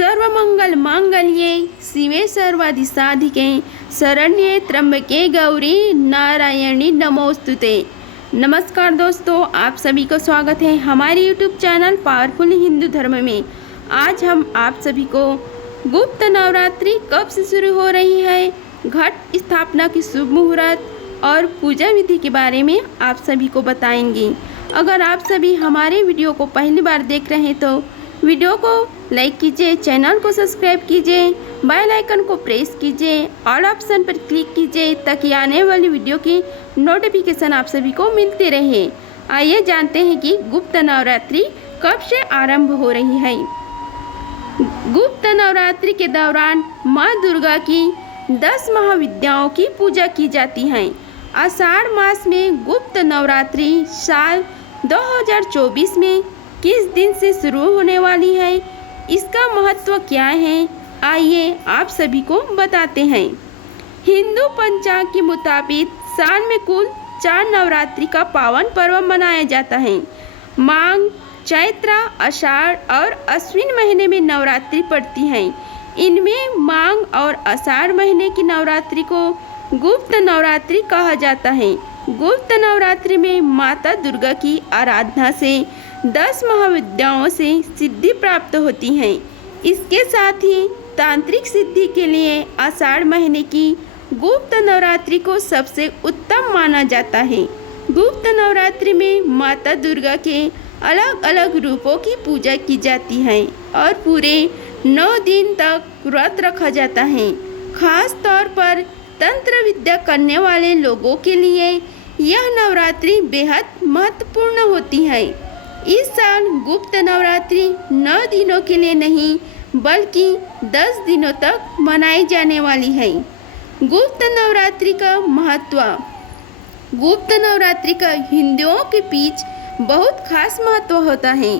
सर्वमंगल मांगल्ये शिवे सर्वादि साधिके शरण्ये त्र्यंबके गौरी नारायणी नमोस्तुते। नमस्कार दोस्तों, आप सभी को स्वागत है हमारे YouTube चैनल पावरफुल हिंदू धर्म में। आज हम आप सभी को गुप्त नवरात्रि कब से शुरू हो रही है, घट स्थापना की शुभ मुहूर्त और पूजा विधि के बारे में आप सभी को बताएंगे। अगर आप सभी हमारे वीडियो को पहली बार देख रहे हैं तो वीडियो को लाइक कीजिए, चैनल को सब्सक्राइब कीजिए, बेल आइकन को प्रेस कीजिए, ऑल ऑप्शन पर क्लिक कीजिए ताकि आने वाली वीडियो की नोटिफिकेशन आप सभी को मिलती रहे। आइए जानते हैं कि गुप्त नवरात्रि कब से आरंभ हो रही है। गुप्त नवरात्रि के दौरान माँ दुर्गा की 10 महाविद्याओं की पूजा की जाती है। आषाढ़ मास में गुप्त नवरात्रि साल 2024 में किस दिन से शुरू होने वाली है, इसका महत्व क्या है, आइए आप सभी को बताते हैं। हिंदू पंचांग के मुताबिक साल में कुल 4 नवरात्रि का पावन पर्व मनाया जाता है। माघ, चैत्र, आषाढ़ और अश्विन महीने में नवरात्रि पड़ती है। इनमें माघ और आषाढ़ महीने की नवरात्रि को गुप्त नवरात्रि कहा जाता है। गुप्त नवरात्रि में माता दुर्गा की आराधना से 10 महाविद्याओं से सिद्धि प्राप्त होती है। इसके साथ ही तांत्रिक सिद्धि के लिए आषाढ़ महीने की गुप्त नवरात्रि को सबसे उत्तम माना जाता है। गुप्त नवरात्रि में माता दुर्गा के अलग अलग रूपों की पूजा की जाती है और पूरे 9 दिन तक व्रत रखा जाता है। खास तौर पर तंत्र विद्या करने वाले लोगों के लिए यह नवरात्रि बेहद महत्वपूर्ण होती है। इस साल गुप्त नवरात्रि 9 दिनों के लिए नहीं बल्कि 10 दिनों तक मनाई जाने वाली है। गुप्त नवरात्रि का महत्व। गुप्त नवरात्रि का हिंदुओं के बीच बहुत खास महत्व होता है।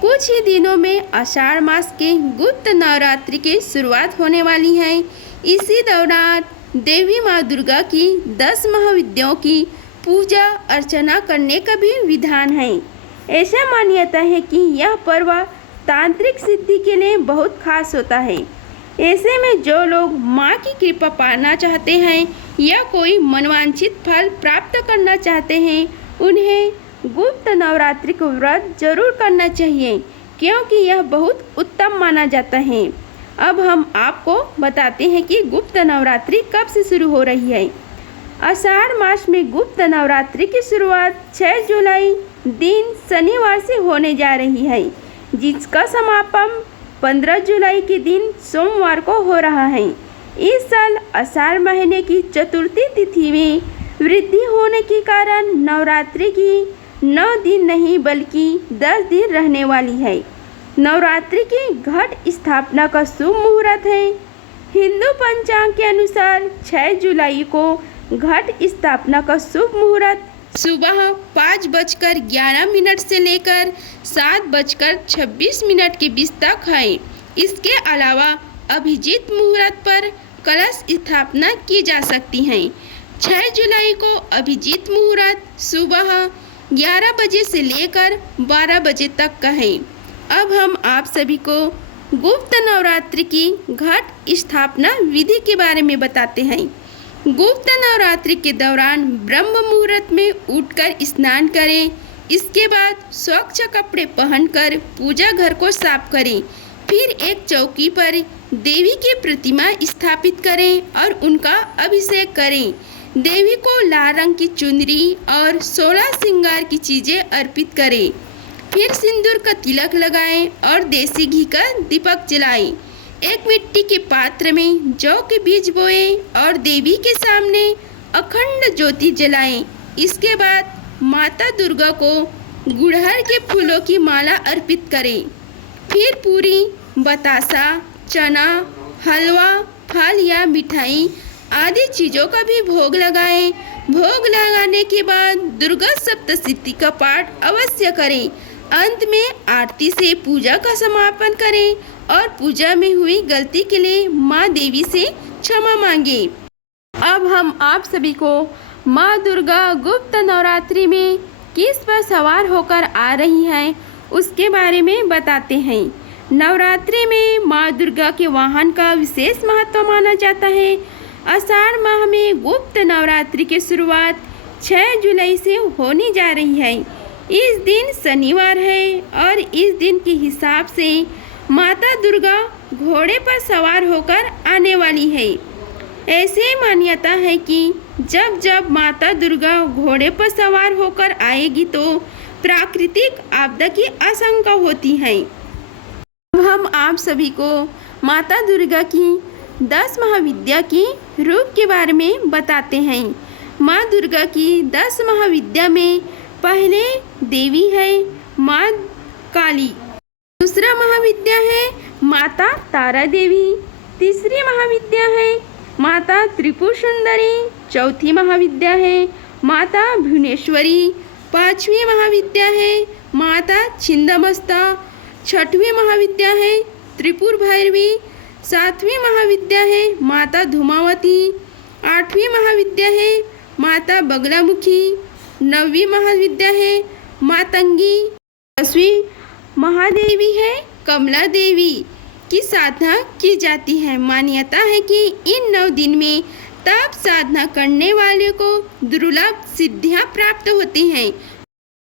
कुछ ही दिनों में आषाढ़ मास के गुप्त नवरात्रि की शुरुआत होने वाली है। इसी दौरान देवी माँ दुर्गा की 10 महाविद्याओं की पूजा अर्चना करने का भी विधान है। ऐसा मान्यता है कि यह पर्व तांत्रिक सिद्धि के लिए बहुत खास होता है। ऐसे में जो लोग माँ की कृपा पाना चाहते हैं या कोई मनवांछित फल प्राप्त करना चाहते हैं, उन्हें गुप्त नवरात्रि को व्रत जरूर करना चाहिए क्योंकि यह बहुत उत्तम माना जाता है। अब हम आपको बताते हैं कि गुप्त नवरात्रि कब से शुरू हो रही है। आषाढ़ मास में गुप्त नवरात्रि की शुरुआत 6 जुलाई दिन शनिवार से होने जा रही है, जिसका समापन 15 जुलाई के दिन सोमवार को हो रहा है। इस साल आषाढ़ महीने की चतुर्थी तिथि में वृद्धि होने के कारण नवरात्रि की 9 दिन नहीं बल्कि 10 दिन रहने वाली है। नवरात्रि की घट स्थापना का शुभ मुहूर्त है। हिंदू पंचांग के अनुसार 6 जुलाई को घट स्थापना का शुभ मुहूर्त सुबह 5:11 से लेकर 7:26 के बीच तक है। इसके अलावा अभिजीत मुहूर्त पर कलश स्थापना की जा सकती है। 6 जुलाई को अभिजीत मुहूर्त सुबह 11 बजे से लेकर 12 बजे तक का है। अब हम आप सभी को गुप्त नवरात्रि की घट स्थापना विधि के बारे में बताते हैं। गुप्त नवरात्रि के दौरान ब्रह्म मुहूर्त में उठकर स्नान करें। इसके बाद स्वच्छ कपड़े पहनकर पूजा घर को साफ करें। फिर एक चौकी पर देवी की प्रतिमा स्थापित करें और उनका अभिषेक करें। देवी को लाल रंग की चुनरी और 16 श्रृंगार की चीज़ें अर्पित करें। फिर सिंदूर का तिलक लगाएं और देसी घी का दीपक जलाएं। एक मिट्टी के पात्र में जौ के बीज बोए और देवी के सामने अखंड ज्योति जलाएं। इसके बाद माता दुर्गा को गुड़हल के फूलों की माला अर्पित करें। फिर पूरी, बतासा, चना, हलवा, फल या मिठाई आदि चीज़ों का भी भोग लगाएं। भोग लगाने के बाद दुर्गा सप्तशती का पाठ अवश्य करें। अंत में आरती से पूजा का समापन करें और पूजा में हुई गलती के लिए माँ देवी से क्षमा मांगे। अब हम आप सभी को माँ दुर्गा गुप्त नवरात्रि में किस पर सवार होकर आ रही है उसके बारे में बताते हैं। नवरात्रि में माँ माँ दुर्गा के वाहन का विशेष महत्व माना जाता है। आषाढ़ माह में गुप्त नवरात्रि की शुरुआत 6 जुलाई से होने जा रही है। इस दिन शनिवार है और इस दिन के हिसाब से माता दुर्गा घोड़े पर सवार होकर आने वाली है। ऐसे मान्यता है कि जब जब माता दुर्गा घोड़े पर सवार होकर आएगी तो प्राकृतिक आपदा की आशंका होती है। अब हम आप सभी को माता दुर्गा की 10 महाविद्या के रूप के बारे में बताते हैं। माँ दुर्गा की 10 महाविद्या में पहले देवी है माँ काली, दूसरा महाविद्या है माता तारा देवी, तीसरी महाविद्या है माता त्रिपुर सुंदरी, चौथी महाविद्या है माता भुवनेश्वरी, पांचवी महाविद्या है माता छिंदमस्ता, छठवीं महाविद्या है त्रिपुर भैरवी, सातवीं महाविद्या है माता धूमावती, आठवीं महाविद्या है माता बगलामुखी, नौवीं महाविद्या है मातंगी, 10वीं महादेवी है कमला देवी की साधना की जाती है। मान्यता है कि इन 9 दिन में तप साधना करने वाले को दुर्लभ सिद्धियां प्राप्त होती हैं।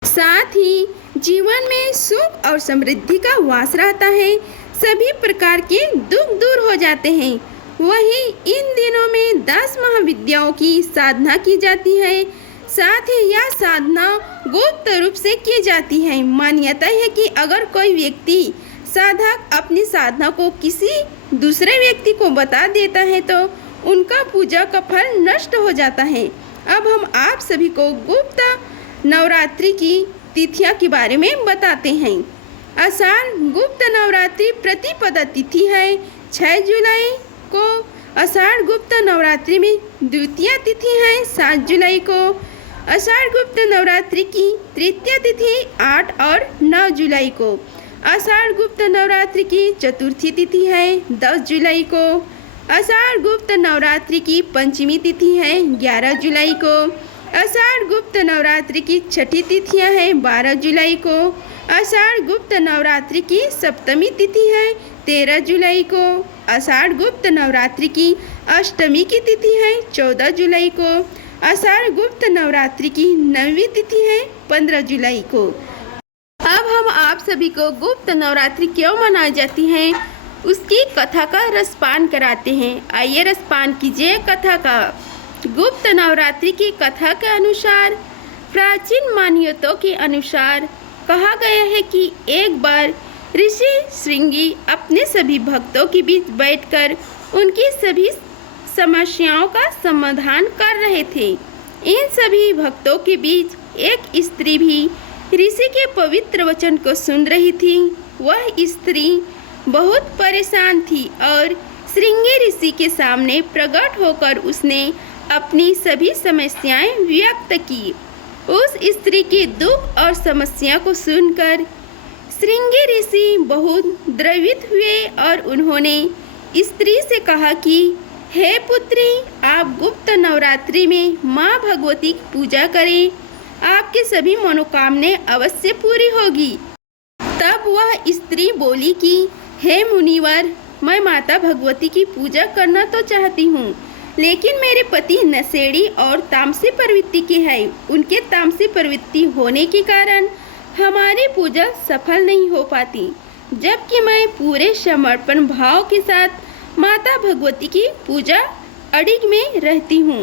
साथ ही जीवन में सुख और समृद्धि का वास रहता है, सभी प्रकार के दुख दूर हो जाते हैं। वहीं इन दिनों में 10 महाविद्याओं की साधना की जाती है। साथ ही यह साधना गुप्त रूप से की जाती है। मान्यता है कि अगर कोई व्यक्ति साधक अपनी साधना को किसी दूसरे व्यक्ति को बता देता है तो उनका पूजा का फल नष्ट हो जाता है। अब हम आप सभी को गुप्त नवरात्रि की तिथियां के बारे में बताते हैं। आषाढ़ गुप्त नवरात्रि प्रतिपदा तिथि है 6 जुलाई को। आषाढ़ गुप्त नवरात्रि में द्वितीय तिथि है 7 जुलाई को। आषाढ़ गुप्त नवरात्रि की तृतीय तिथि 8 और 9 जुलाई को। आषाढ़ गुप्त नवरात्रि की चतुर्थी तिथि है 10 जुलाई को। आषाढ़ गुप्त नवरात्रि की पंचमी तिथि है 11 जुलाई को। आषाढ़ गुप्त नवरात्रि की छठी तिथियां है 12 जुलाई को। आषाढ़ गुप्त नवरात्रि की सप्तमी तिथि है 13 जुलाई को। आषाढ़ गुप्त नवरात्रि की अष्टमी की तिथि है 14 जुलाई को। आषाढ़ गुप्त नवरात्रि की 9वीं तिथि है 15 जुलाई को। अब हम आप सभी को गुप्त नवरात्रि क्यों मनाई जाती है उसकी कथा का रसपान कराते हैं। आइए रसपान कीजिए कथा का। गुप्त नवरात्रि की कथा के अनुसार प्राचीन मान्यताओं के अनुसार कहा गया है कि एक बार ऋषि श्रृंगी अपने सभी भक्तों के बीच बैठकर उनकी सभी समस्याओं का समाधान कर रहे थे। इन सभी भक्तों के बीच एक स्त्री भी ऋषि के पवित्र वचन को सुन रही थी। वह स्त्री बहुत परेशान थी और श्रृंगी ऋषि के सामने प्रकट होकर उसने अपनी सभी समस्याएं व्यक्त की। उस स्त्री के दुख और समस्या को सुनकर श्रृंगी ऋषि बहुत द्रवित हुए और उन्होंने स्त्री से कहा कि हे पुत्री, आप गुप्त नवरात्रि में माँ भगवती की पूजा करें, आपके सभी मनोकामनाएं अवश्य पूरी होगी। तब वह स्त्री बोली कि हे मुनिवर, मैं माता भगवती की पूजा करना तो चाहती हूँ, लेकिन मेरे पति नशेड़ी और तामसी प्रवृत्ति के हैं। उनके तामसी प्रवृत्ति होने के कारण हमारी पूजा सफल नहीं हो पाती, जबकि मैं पूरे समर्पण भाव के साथ माता भगवती की पूजा अड़िग में रहती हूँ।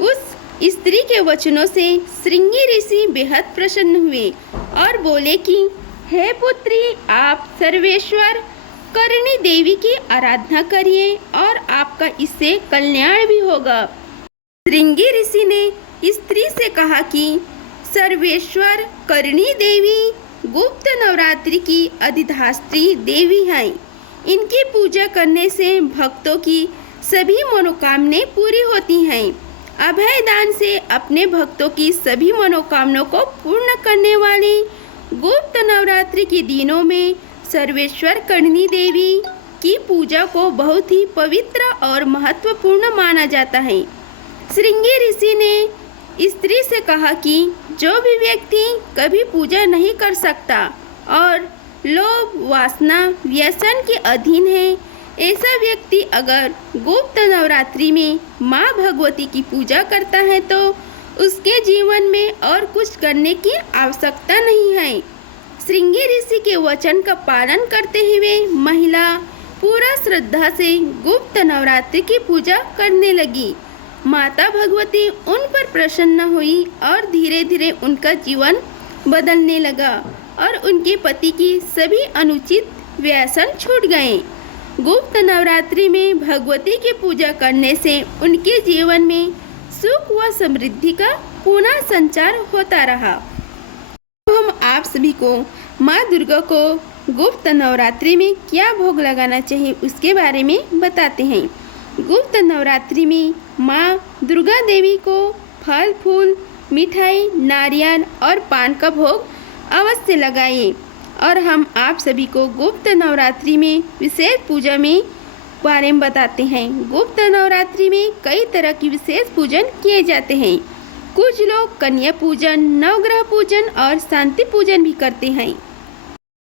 उस स्त्री के वचनों से श्रृंगी ऋषि बेहद प्रसन्न हुए और बोले कि हे पुत्री, आप सर्वेश्वर करणी देवी की आराधना करिए और आपका इससे कल्याण भी होगा। श्रृंगी ऋषि ने स्त्री से कहा कि सर्वेश्वर करणी देवी गुप्त नवरात्रि की अधिष्ठात्री देवी हैं। इनकी पूजा करने से भक्तों की सभी मनोकामनाएं पूरी होती हैं। अभय दान से अपने भक्तों की सभी मनोकामनाओं को पूर्ण करने वाली गुप्त नवरात्रि के दिनों में सर्वेश्वर करणी देवी की पूजा को बहुत ही पवित्र और महत्वपूर्ण माना जाता है। श्रृंगी ऋषि ने स्त्री से कहा कि जो भी व्यक्ति कभी पूजा नहीं कर सकता और लोभ, वासना, व्यसन के अधीन है, ऐसा व्यक्ति अगर गुप्त नवरात्रि में माँ भगवती की पूजा करता है तो उसके जीवन में और कुछ करने की आवश्यकता नहीं है। श्रृंगी ऋषि के वचन का पालन करते हुए महिला पूरा श्रद्धा से गुप्त नवरात्रि की पूजा करने लगी। माता भगवती उन पर प्रसन्न हुई और धीरे धीरे उनका जीवन बदलने लगा और उनके पति की सभी अनुचित व्यसन छूट गए। गुप्त नवरात्रि में भगवती की पूजा करने से उनके जीवन में सुख व समृद्धि का पुनः संचार होता रहा। तो हम आप सभी को माँ दुर्गा को गुप्त नवरात्रि में क्या भोग लगाना चाहिए उसके बारे में बताते हैं। गुप्त नवरात्रि में माँ दुर्गा देवी को फल फूल, मिठाई, नारियल और पान का भोग अवश्य लगाएं। और हम आप सभी को गुप्त नवरात्रि में विशेष पूजा में बारे में बताते हैं। गुप्त नवरात्रि में कई तरह की विशेष पूजन किए जाते हैं। कुछ लोग कन्या पूजन, नवग्रह पूजन और शांति पूजन भी करते हैं।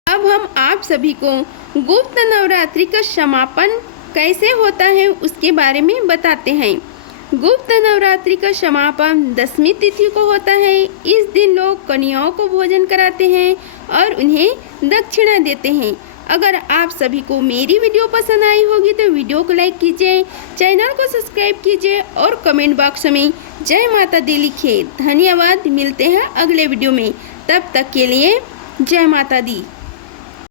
अब हम आप सभी को गुप्त नवरात्रि का समापन कैसे होता है उसके बारे में बताते हैं। गुप्त नवरात्रि का समापन 10वीं तिथि को होता है। इस दिन लोग कन्याओं को भोजन कराते हैं और उन्हें दक्षिणा देते हैं। अगर आप सभी को मेरी वीडियो पसंद आई होगी तो वीडियो को लाइक कीजिए, चैनल को सब्सक्राइब कीजिए और कमेंट बॉक्स में जय माता दी लिखिए। धन्यवाद। मिलते हैं अगले वीडियो में, तब तक के लिए जय माता दी।